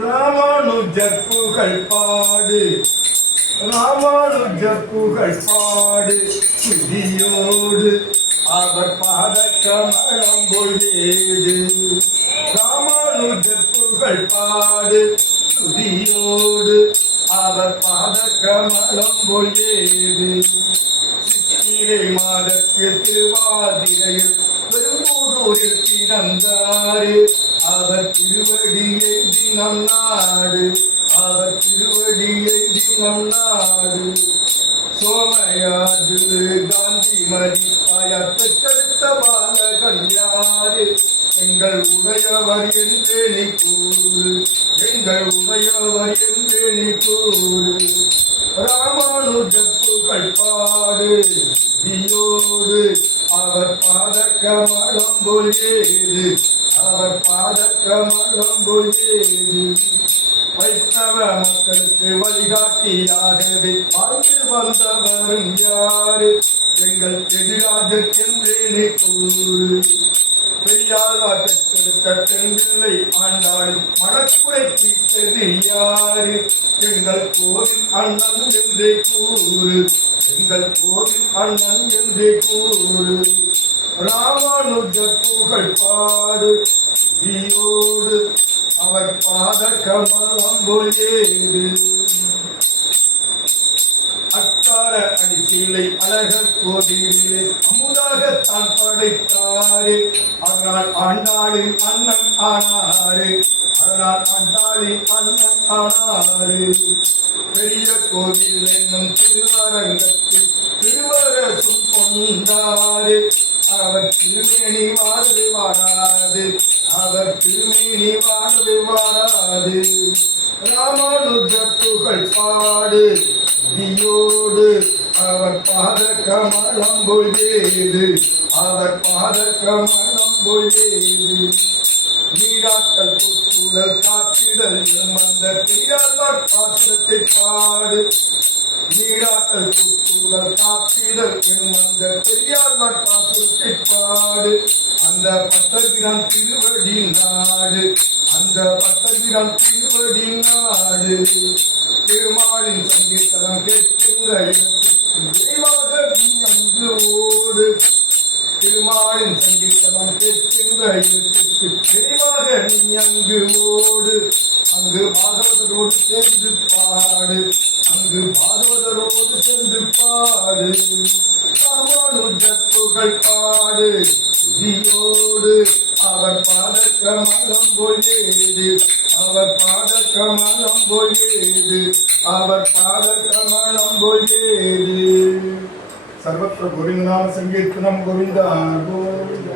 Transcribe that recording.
ராமானுஜ புகழ் பாடு. ராமானுஜ புகழ் பாடு. சுதியோடு அவர் பாத கமலம் பொழுது ராமானுஜ புகழ் பாடு. சுதியோடு அவர் பாத கமலம் பொழுது சித்திரை மாதத்தில் திருவாதிரையில் பெரும்பூதூரில் பிறந்தாரு. அவர் திருவடியை தினம் நாடு. அவர் திருவடியை தினம் நாடு. சோமையாது காந்தி மதிப்பாயார் பெற்றெடுத்த பாலகன் கல்யாறு எங்கள் உடையவர் என்று நீ கூறு. எங்கள் உடையவர் என்று நீ கூறு. ராமானுஜ புகழ் பாடு நீயோடு அவர் பாத கமலம் பொழியது அவர் பாத வைஷ்ணவ மக்களுக்கு வழிகாட்டியாகவே வாழ்ந்து வந்தவரும் யாரு? எங்கள் எதிராஜற்கென்றே நீ கூறு. பெரியாழ்வார் பெற்றெடுத்த பெண்பிள்ளை ஆண்டாடும் மனக்குறை தீர்த்தது யாரு? எங்கள் கோவில் அண்ணன் என்றே கூறு. எங்கள் கோவில் அண்ணன் என்றே கூறு. ராமானுஜ புகழ் பாடு வியோடு அவர் பாத கமலம் பொழியேடு அக்கார அடிசீலை அழகர் கோவிலே அமுதாக தான் படைத்தாரே. அதனால் ஆண்டாளின் அண்ணன் ஆனாரு. அதனால் ஆண்டாளின் அண்ணன் ஆனாரு. பெரிய கோவில் என்னும் திருவரங்கத்தில் திருவரசும் கொண்டாரே. வாழ்வு வாராது. அவர் திருமேனி வாழ்வு வாராது. ராமானுஜ புகழ் பாடு. வியோடு அவர் பாத கமலம் பொழியது. அவர் பாத கமலம் பொழியது. நீராட்டல் தொற்றுடல் காத்திடல் அந்த பெரியார் பாசுரத்தை பாடு. நீராட்டல் தொற்றுடல் காத்திடல் அந்த பெரியார் பாசுரத்தை பாடு. அந்த பட்டபிரான் திருவடி நாடு அந்த பட்டபிரான் திருவடி நாடு. பெருமாளின் சங்கீதம் கேட்கின்ற விரைவாக நீ அங்கு ஓடு திருமாலின் சங்கீதம் கேட்கின்ற விரைவாக நீ அங்கு ஓடு. அங்கு பாகவதரோடு சேர்ந்து பாடு. அங்கு பாகவதரோடு சேர்ந்து பாடு. சமானுஜ புகழ் பாடு. வியோடு அவர் பாத கமலம் பொழியது அவர் பாத கமலம் பொழியது அவர் பாத கமலம் பொழியது சர்வத்திர கோவிந்தான சங்கீர்த்தனம் கோவிந்தா கோவிந்தா